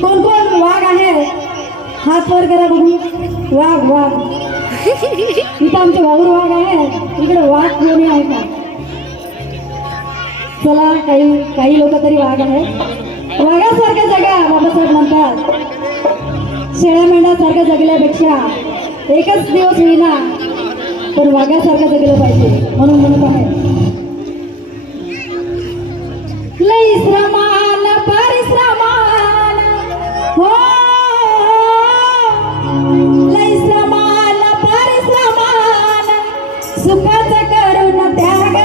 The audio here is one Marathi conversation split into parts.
कोण कोण वाघ आहे हात वर करा बघू. वाघ वाघ इथं आमचे वाऊर वाघ आहे. इकडे वाघ कोणी आहे का? चला काही लोक तरी वाघ आहेत. वाघासारखं जगा बाबासाहेब म्हणतात. शेळ्या मेंढ्यासारखं जगल्यापेक्षा एकच दिवस होईना पण वाघासारखं जगलं पाहिजे म्हणून म्हणत आहे. लई श्रमान परिश्रमान हो, लई श्रमान परिश्रमान सुखाचं करून त्याग,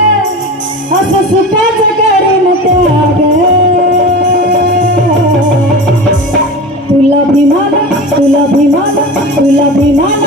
असं सुखाचं करून त्याग. तुला भिमान तुला भिमान तुला भिमान